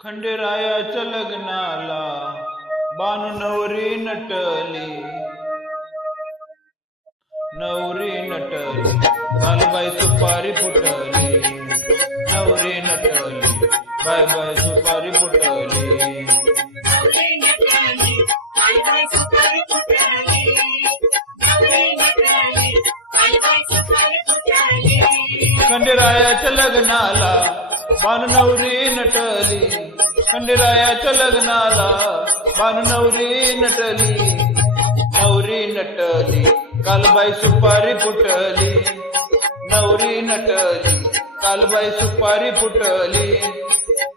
खंडेरायाच्या लग्नाला बानू नवरी नटली, नवरी नटली, बालबाई सुपारी फुटली, नवरी नटली, बाय बाय सुपारी फुटली, खंडेरायाच्या लग्नाला बानू नवरी नटली, खंडेरायाच्या लग्नाला बानू नवरी नटली, नवरी नटली, कालबाई सुपारी फुटली, नवरी नटली, कालबाई सुपारी फुटली,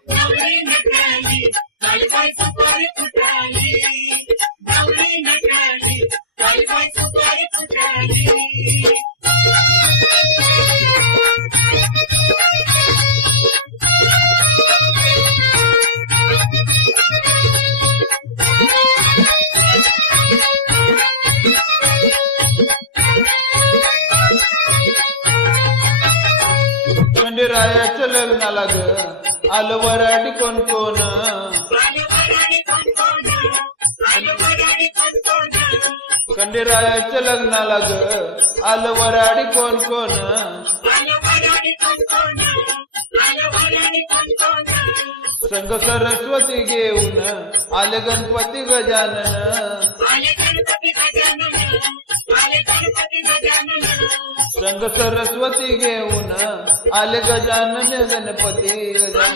नवरी नटली, कालबाई सुपारी फुटली, नवरी नटली, कालबाई सुपारी फुटली. खंडेरायाच्या लग्नाला ग आलं वराडी कोण कोण, खंडेरायाच्या लग्नाला ग आलं वराडी कोण कोण, संग सरस्वती घेऊन आले गणपती गजानन, संग सरस्वती घेऊन आले गजानन गणपती गजानन.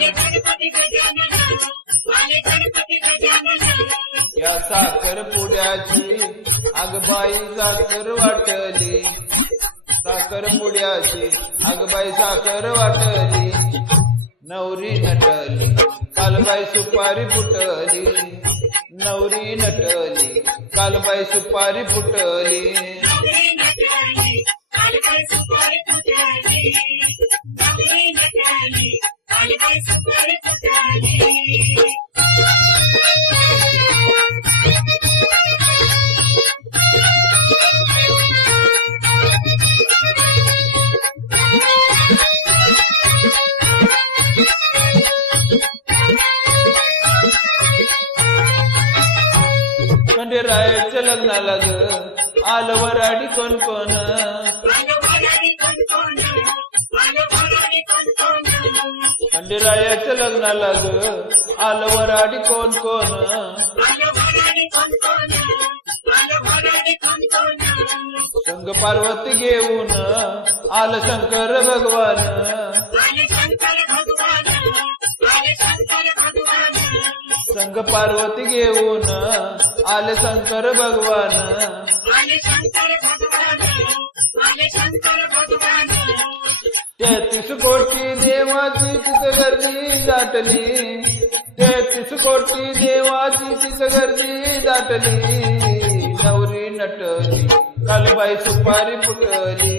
या साखर पुड्याची आगबाई साखर वाटली, साखर पुड्याची आगबाई साखर वाटली, नवरी नटली, कालबाई सुपारी फुटली, नवरी नटली, कालबाई सुपारी फुटली, कालबाई सुपारी फुटली, नवरी नटली, कालबाई सुपारी फुटली. खंडेरायाच्या लग्नाला ग आलं वराडी कोण कोण, खंडेरायाच्या लग्नाला ग आलं वराडी कोण कोण, संग पार्वती घेऊन आलं शंकर भगवान, संग पार्वती घेऊन आले शंकर भगवान, तेहतीस कोटी देवाची तिथ गर्दी दाटली, तेहतीस कोटी देवाची तिथ गर्दी दाटली, नवरी नटली, कालबाई सुपारी फुटली,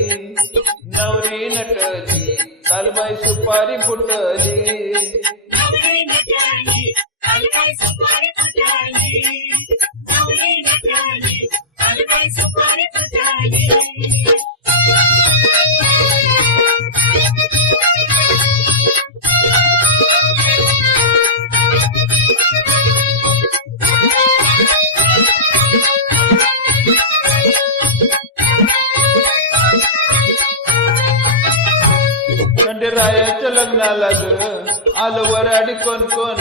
नवरी नटली, कालबाई सुपारी फुटली, नवरी नटली, कालबाई सुपारी फुटली, नवरी नटली, कालबाई सुपारी फुटली. खंडेरायाच्या लग्नाला ग आलं वराडी कोण कोण,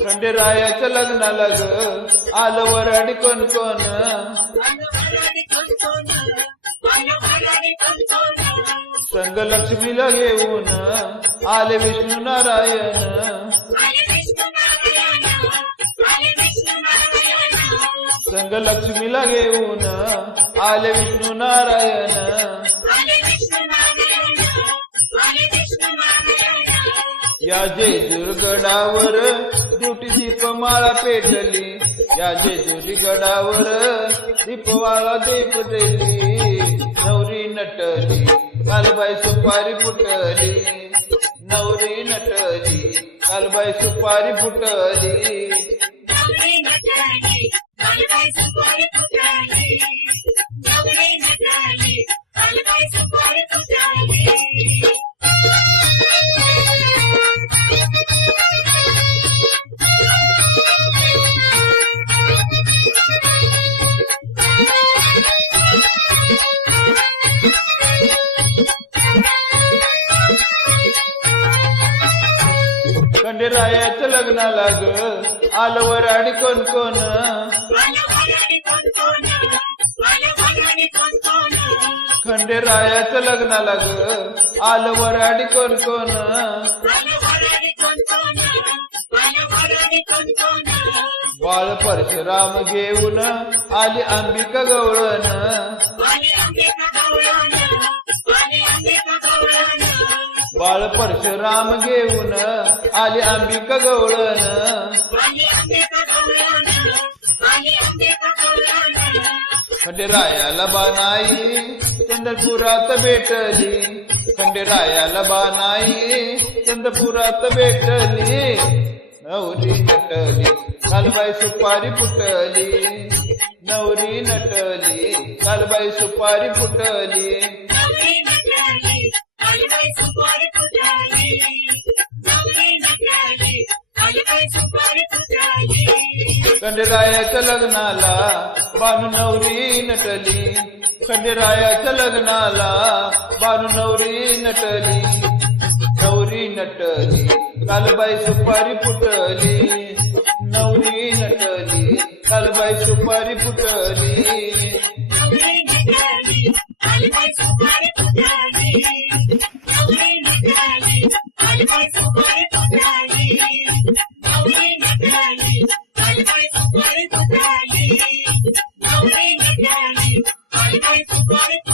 खंडेरायाच्या लग्नाला ग आलं वराडी कोण कोण, संग लक्ष्मीला घेऊन आले विष्णू नारायण, संग लक्ष्मीला घेऊन आले विष्णू नारायण, या जेजूरगडावर दुटी दीपमाळा पेटली, या जेजूरगडावर दीपमाळा पेटली, नवरी नटली, कालबाई सुपारी फुटली, नवरी नटली, कालबाई सुपारी फुटली, नवरी नटली, कालबाई सुपारी फुटली, नवरी नटली, कालबाई सुपारी फुटली. खंडेरायाच्या लग्नाला ग आलं वराडी कोण कोण खंडेरायाच्या लग्नाला ग आलं वराडी कोण कोण बाळ परशुराम घेऊन आली अंबिका गवळण बाळ परशुराम घेऊन आली अंबिका गवळण खंडेरायाला बानाई चंद्रपुरात भेटली खंडेरायाला बानाई चंद्रपुरात भेटली नवरी नटली कालबाई सुपारी फुटली नवरी नटली कालबाई सुपारी फुटली खंडेरायाच्या लग्नाला बानू नवरी नटली खंडेरायाच्या लग्नाला बानू नवरी नटली नवरी नटली कालबाई सुपारी फुटली नवरी नटली कालबाई सुपारी फुटली Bye.